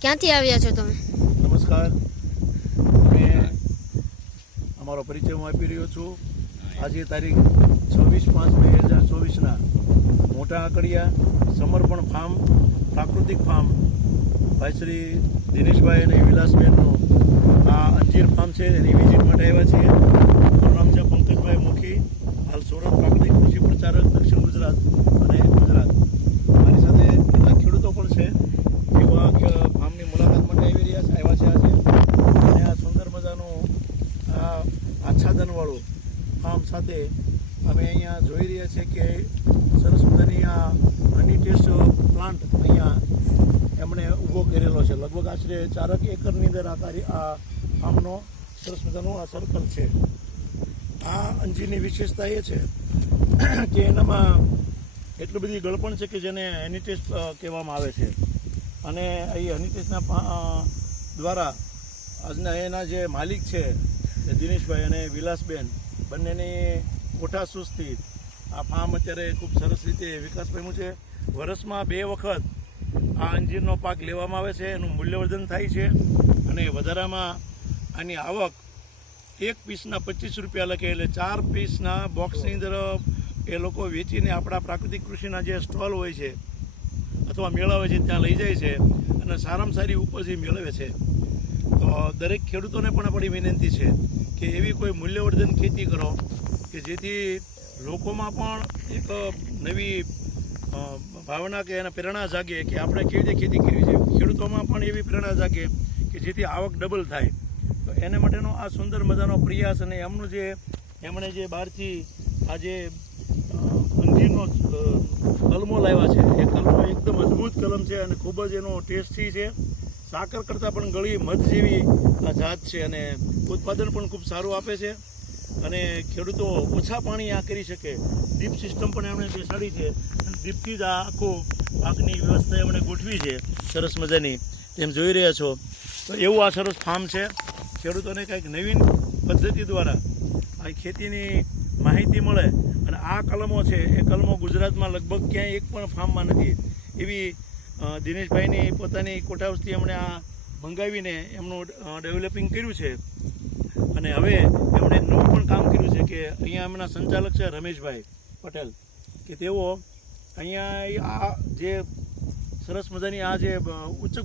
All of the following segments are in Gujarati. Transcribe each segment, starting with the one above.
ક્યાંથી આવ્યા છો તમે? નમસ્કાર, અમે અમારો પરિચય હું આપી રહ્યો છું. આજે તારીખ 26/5/2024 મોટા આકડિયા સમર્પણ ફાર્મ, પ્રાકૃતિક ફાર્મ, ભાઈ શ્રી દિનેશભાઈ અને વિલાસબેનનું આ અંજીર ફાર્મ છે, એની વિઝિટ માટે આવ્યા છીએ. મારું નામ છે પંકજભાઈ મુખી, હાલ સુરત પ્રાકૃતિક કૃષિ પ્રચારક દક્ષિણ ગુજરાત અને ગુજરાત. મારી સાથે કેટલાક ખેડૂતો પણ છે, એવા ફાર્મની મુલાકાત માટે આવ્યા છે આજે. અને આ સુંદર મજાનું આ આચ્છાદનવાળું ફાર્મ સાથે અમે અહીંયા જોઈ રહ્યા છીએ કે સરસ મજાની આ હની ટેસ્ટ પ્લાન્ટ અહીંયા એમણે ઊભો કરેલો છે. લગભગ આશરે 4 એકરની અંદર આ ફાર્મનો સરસ મજાનું આ સર્કલ છે. આ અંજીરની વિશેષતા એ છે કે એનામાં એટલી બધી ગળપણ છે કે જેને હની ટેસ્ટ કહેવામાં આવે છે. અને એ હની ટેસ્ટના દ્વારા આજના એના જે માલિક છે દિનેશભાઈ અને વિલાસબેન, બંનેની કોઠાસૂઝથી આ ફાર્મ અત્યારે ખૂબ સરસ રીતે વિકાસ પામ્યું છે. વર્ષમાં 2 વખત આ અંજીરનો પાક લેવામાં આવે છે, એનું મૂલ્યવર્ધન થાય છે. અને વધારામાં આની આવક 1 પીસના 25 રૂપિયા લખે, એટલે 4 પીસના બોક્સની અંદર એ લોકો વેચીને આપણા પ્રાકૃતિક કૃષિના જે સ્ટોલ હોય છે અથવા મેળા હોય છે ત્યાં લઈ જાય છે અને સારામાં સારી ઉપજ મેળવે છે. તો દરેક ખેડૂતોને પણ આપણી વિનંતી છે કે એવી કોઈ મૂલ્યવર્ધન ખેતી કરો કે જેથી લોકોમાં પણ એક નવી ભાવના કે એના પ્રેરણા જાગે કે આપણે કેવી રીતે ખેતી કરવી છે. ખેડૂતોમાં પણ એવી પ્રેરણા જાગે કે જેથી આવક ડબલ થાય. તો એને માટેનો આ સુંદર મજાનો પ્રયાસ અને એમણે જે બહારથી આ જે અંજીરનો કલમો લાવ્યા છે, એ કલમો એકદમ અદ્ભુત કલમ છે અને ખૂબ જ એનો ટેસ્ટી છે. સાકર કરતાં પણ ગળી મધ જેવી આ જાત છે અને ઉત્પાદન પણ ખૂબ સારું આપે છે. અને ખેડૂતો ઓછા પાણી આ કરી શકે, ડીપ સિસ્ટમ પણ એમણે બેસાડી છે અને ડીપથી જ આ આખું પાકની વ્યવસ્થા એમણે ગોઠવી છે સરસ મજાની, તેમ જોઈ રહ્યા છો. તો એવું આ સરસ ફાર્મ છે. ખેડૂતોને કંઈક નવીન પદ્ધતિ દ્વારા આ ખેતીની માહિતી મળે. અને આ કલમો છે એ કલમો ગુજરાતમાં લગભગ ક્યાંય એક પણ ફાર્મમાં નથી. એવી દિનેશભાઈની પોતાની કોઠાઉસથી એમણે આ મંગાવીને એમનું ડેવલપિંગ કર્યું છે. અને હવે એમણે નવું પણ કામ કર્યું છે કે અહીંયા એમના સંચાલક છે રમેશભાઈ પટેલ, કે તેઓ અહીંયા આ જે સરસ મજાની આ જે ઉચ્ચ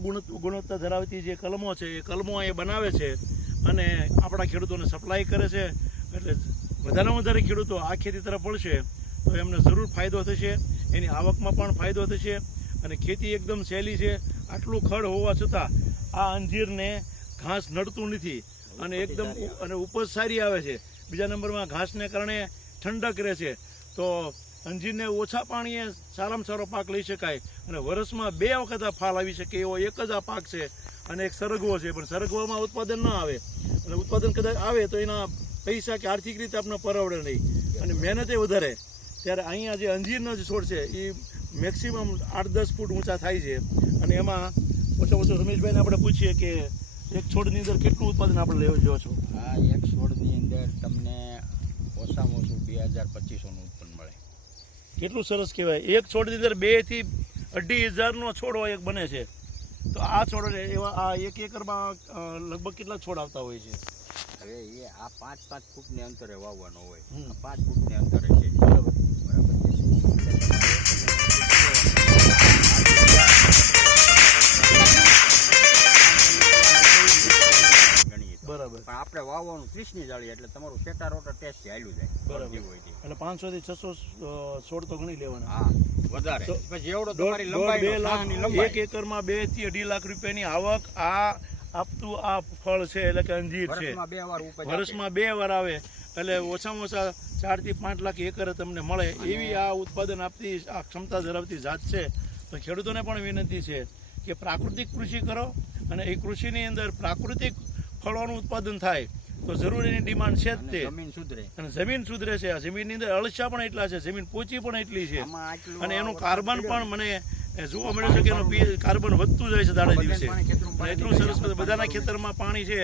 ગુણવત્તા ધરાવતી જે કલમો છે એ કલમો એ બનાવે છે અને આપણા ખેડૂતોને સપ્લાય કરે છે. એટલે વધારેમાં વધારે ખેડૂતો આ ખેતી તરફ વળશે તો એમને જરૂર ફાયદો થશે, એની આવકમાં પણ ફાયદો થશે. અને ખેતી એકદમ સહેલી છે. આટલું ખડ હોવા છતાં આ અંજીરને ઘાસ નડતું નથી અને એકદમ અને ઉપજ સારી આવે છે. બીજા નંબરમાં ઘાસને કારણે ઠંડક રહે છે. તો અંજીરને ઓછા પાણીએ સારામાં સારો પાક લઈ શકાય અને વર્ષમાં 2 વખત આ ફાલ આવી શકે એવો એક જ આ પાક છે. અને એક સરગવો છે, પણ સરગવામાં ઉત્પાદન ન આવે અને ઉત્પાદન કદાચ આવે તો એના પૈસા કે આર્થિક રીતે આપણને પરવડે નહીં અને મહેનતે વધારે. ત્યારે અહીંયા જે અંજીરનો જે છોડ છે એ મેક્સિમમ 8-10 ફૂટ ઊંચા થાય છે. અને એમાં ઓછો રમેશભાઈને આપણે પૂછીએ કે એક છોડની અંદર કેટલું ઉત્પાદન આપણે લેવો છો? આ એક છોડની અંદર તમને ઓછામાં ઓછું 2200-2500નું ઉત્પન્ન મળે. કેટલું સરસ કહેવાય. એક છોડની અંદર 2 થી 2,500નો છોડો એક બને છે. તો આ છોડો એવા આ 1 એકરમાં લગભગ કેટલા છોડ આવતા હોય છે? હવે એ આ 5-5 ફૂટની અંતરે વાવવાનો હોય. 5 ફૂટની અંતરે છે, બરાબર. બરાબર. પણ આપણે વાવવાનું 30ની જાળી એટલે તમારું સેટા રોટા ટેસ્ટ હાલ્યું જાય. બરાબર. એટલે 500 થી 600 છોડ તો ગણી લેવાના. હા, વધારે. પછી એવડો તમારી લંબાઈ 2 લાખ 1 એકરમાં 2 થી 2.5 લાખ રૂપિયાની આવક આ આપતું આ ફળ છે, એટલે કે અંજીર છે. વર્ષમાં 2 વાર આવે એટલે ઓછામાં ઓછા 4 થી 5 લાખ એકરે તમને મળે એવી આ ઉત્પાદન આપતી આ ક્ષમતા ધરાવતી જાત છે. તો ખેડૂતોને પણ વિનંતી છે કે પ્રાકૃતિક કૃષિ કરો અને એ કૃષિની અંદર પ્રાકૃતિક ફળોનું ઉત્પાદન થાય તો જરૂર એની ડિમાન્ડ છે જ તે. અને જમીન સુધરે છે. આ જમીનની અંદર અળસિયા પણ એટલા છે, જમીન પોચી પણ એટલી છે અને એનું કાર્બન પણ મને જોવા મળે છે કે એનું કાર્બન વધતું જાય છે દાડે દિવસે. એટલું સરસ બધાના ખેતરમાં પાણી છે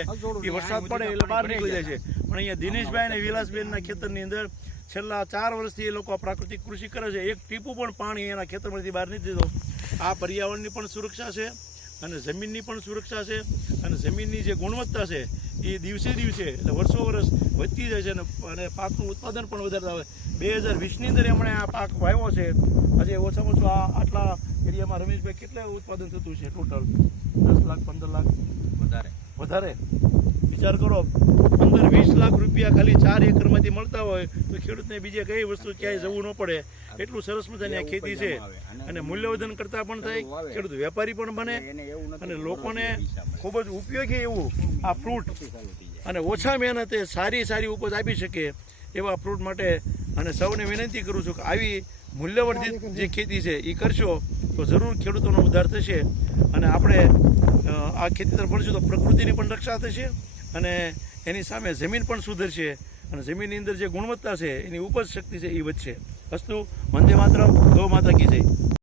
એ વરસાદ પડે એટલે બહાર નીકળી જાય છે. પણ અહીંયા દિનેશભાઈ અને વિલાસબેનના ખેતરની અંદર છેલ્લા 4 વર્ષથી એ લોકો પ્રાકૃતિક કૃષિ કરે છે. એક ટીપું પણ પાણી એના ખેતરમાંથી બહાર નથી દીધો. આ પર્યાવરણની પણ સુરક્ષા છે અને જમીનની પણ સુરક્ષા છે અને જમીનની જે ગુણવત્તા છે એ દિવસે દિવસે એટલે વર્ષો વર્ષ વધતી જાય છે અને પાકનું ઉત્પાદન પણ વધારતા હોય. 2020ની અંદર એમણે આ પાક વાવ્યો છે. આજે ઓછામાં ઓછું આટલા એરિયામાં રમેશભાઈ કેટલા ઉત્પાદન થતું છે ટોટલ? 10 લાખ 15 લાખ વધારે. વિચાર કરો, 15-20 લાખ રૂપિયા ખાલી 4 એકરમાંથી મળતા હોય તો ખેડૂતને બીજે કઈ વસ્તુ ક્યાંય જવું ન પડે. એટલું સરસ મજાની આ ખેતી છે અને મૂલ્યવર્ધન કરતા પણ થાય, ખેડૂત વેપારી પણ બને અને લોકોને ખૂબ જ ઉપયોગી એવું આ ફ્રૂટ અને ઓછા મહેનતે સારી ઉપજ આપી શકે એવા ફ્રૂટ માટે અને સૌને વિનંતી કરું છું કે આવી મૂલ્યવર્ધિત જે ખેતી છે એ કરશો તો જરૂર ખેડૂતોનો ઉદ્ધાર થશે અને આપણે આ ખેતી તરફ વળશું તો પ્રકૃતિની પણ રક્ષા થશે અને એની સામે જમીન પણ સુધરશે અને જમીનની અંદર જે ગુણવત્તા છે એની ઉપજ શક્તિ છે એ વધશે. અસ્તુ વંદે માતરમ, ગૌ માતા કી જય.